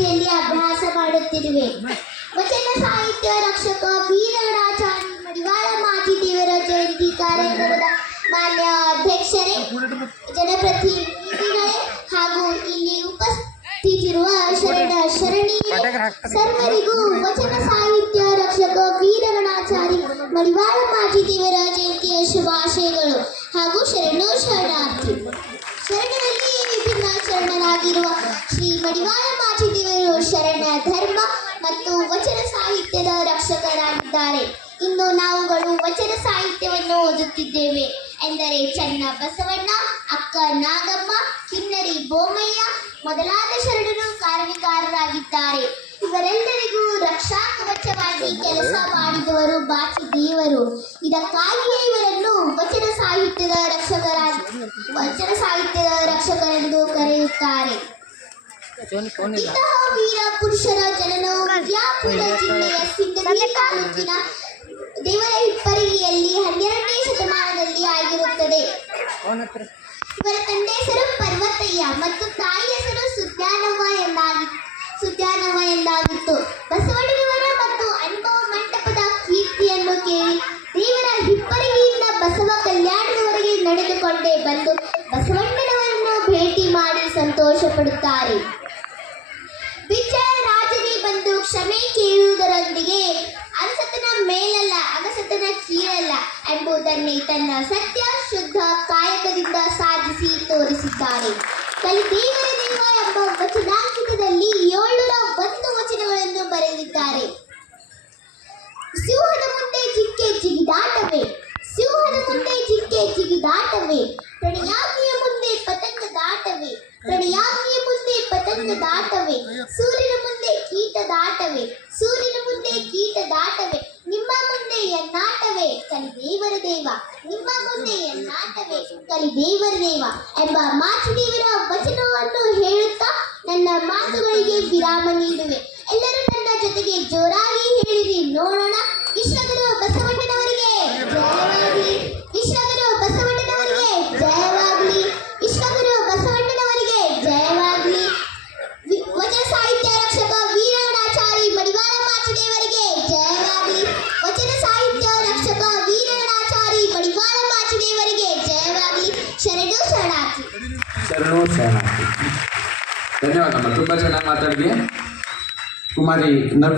ತರಗತಿಯಲ್ಲಿ ಅಭ್ಯಾಸ ಮಾಡುತ್ತಿರುವೆ. ವಚನ ಸಾಹಿತ್ಯ ರಕ್ಷಕ ವೀರಗಣಾಚಾರ್ಯ ಮಡಿವಾಳ ಮಾಜಿ ದೇವರ ಜಯಂತಿ ಕಾರ್ಯಕ್ರಮದ ಮಾನ್ಯ ಅಧ್ಯಕ್ಷರೇ, ಜನಪ್ರತಿನಿಧಿಗಳೇ ಹಾಗೂ ಇಲ್ಲಿ ಉಪಸ್ಥಿತಿರುವ ಶರಣ ಶರಣಿ ಸರ್ವರಿಗೂ ವಚನ ಸಾಹಿತ್ಯ ರಕ್ಷಕ ವೀರರಣಾಚಾರಿ ಮಡಿವಾಳ ಮಾಜಿ ದೇವರ ಜಯಂತಿಯ ಶುಭಾಶಯಗಳು ಹಾಗೂ ಶರಣು ಶರಣಾರ್ಥಿ. ಶರಣರಾಗಿರುವ ಶ್ರೀ ಮಡಿವಾಳ ಮಾಚಿದೇವರು ಶರಣ ಧರ್ಮ ಮತ್ತು ವಚನ ಸಾಹಿತ್ಯದ ರಕ್ಷಕರಾಗಿದ್ದಾರೆ. ಇನ್ನು ನಾವುಗಳು ವಚನ ಸಾಹಿತ್ಯವನ್ನು ಓದುತ್ತಿದ್ದೇವೆ. ಎಂದರೆ ಚನ್ನ ಬಸವಣ್ಣ, ಅಕ್ಕ ನಾಗಮ್ಮ ಕಿನ್ನರಿ ಬೋಮಯ್ಯ ಮೊದಲಾದ ಶರಣರು ಕಾರಣಕಾರರಾಗಿದ್ದಾರೆ ಇವರೆಲ್ಲರಿಗೂ ರಕ್ಷಾ ಕವಚವಾಗಿ ಕೆಲಸ ಮಾಡಿದವರು ಬಾಚಿ ದೇವರು ಇದಕ್ಕಾಗಿಯೇ ಇವರನ್ನು ಸಾಹಿತ್ಯದ ರಕ್ಷಕರಾಗಿ, ವಚನ ಸಾಹಿತ್ಯದ ರಕ್ಷಕರೆಂದು ಕರೆಯುತ್ತಾರೆ. ಇಂತಹ ವೀರ ಪುರುಷರ ಜನನವು ವಿಜಯಪುರ ಜಿಲ್ಲೆಯ ತಾಲೂಕಿನ ದೇವರ ಹಿಪ್ಪರಿಗೆಯಲ್ಲಿ ಹನ್ನೆರಡನೇ ಶತಮಾನದಲ್ಲಿ ಆಗಿರುತ್ತದೆ. ಇವರ ತಂದೆ ಹೆಸರು ಪರ್ವತಯ್ಯ ಮತ್ತು ತಾಯಿ ಹೆಸರು ಸುಜ್ಞಾನವ್ವ ಎಂದಾಗಿ, ಸುಜ್ಞಾನವ್ವ ಎಂದಾಗಿತ್ತು. ನಡೆದುಕೊಂಡೇ ಬಂದು ಬಸವಣ್ಣನವರನ್ನು ಭೇಟಿ ಮಾಡಿ ಸಂತೋಷ ಪಡುತ್ತಾರೆ ರಾಜನೇ ಬಂದು ಕ್ಷಮೆ ಕೇಳುವುದರೊಂದಿಗೆ ಅರಸತನ ಮೇಲಲ್ಲ, ಅಗಸತನ ಕೀಳಲ್ಲ ಎಂಬುದನ್ನೇ ತನ್ನ ಸತ್ಯ ಶುದ್ಧ ಕಾಯಕದಿಂದ ಸಾಧಿಸಿ ತೋರಿಸಿದ್ದಾರೆ ಕಲಿ ದೇವರ ದೇವ ಎಂಬ ವಚನಾಂಕಿತದಲ್ಲಿ ಏಳ್ನೂರ ಒಂದು ವಚನಗಳನ್ನು ಬರೆದಿದ್ದಾರೆ. ಸಿಂಹದ ಮುಂದೆ ಜಿಕ್ಕೆ ಜಿಗಿದಾಟವೇ? ಜಿಂಕೆ ಪ್ರಣಯಾಜ್ಞೆಯ ಮುಂದೆ ಪತಂಗ ದಾಟವೇ ಪ್ರಣಯಾಜ್ಞೆಯ ಮುಂದೆ ಪತಂಗ ದಾಟವೇ, ಸೂರ್ಯನ ಮುಂದೆ ಕೀಟ ದಾಟವೇ, ಸೂರ್ಯನ ಮುಂದೆ ಕೀಟ ದಾಟವೇ, ನಿಮ್ಮ ಮುಂದೆ ಎನ್ನಾಟವೇ ಕಲಿ ದೇವರ ದೇವ, ನಿಮ್ಮ ಮುಂದೆ ಎನ್ನಾಟವೇ ಕಲಿ ದೇವರ ದೇವ ಎಂಬ ಮಾಚಿದೇವರ ವಚನವನ್ನು ಹೇಳುತ್ತಾ ನನ್ನ ಮಾತುಗಳಿಗೆ ವಿರಾಮ ನೀಡುವೆ. ಶರಣು ಶರಣಾರ್ಥಿ ಧನ್ಯವಾದಮ್ಮ ತುಂಬ ಚೆನ್ನಾಗಿ ಮಾತಾಡಿದ್ವಿ ಕುಮಾರಿ ನರ್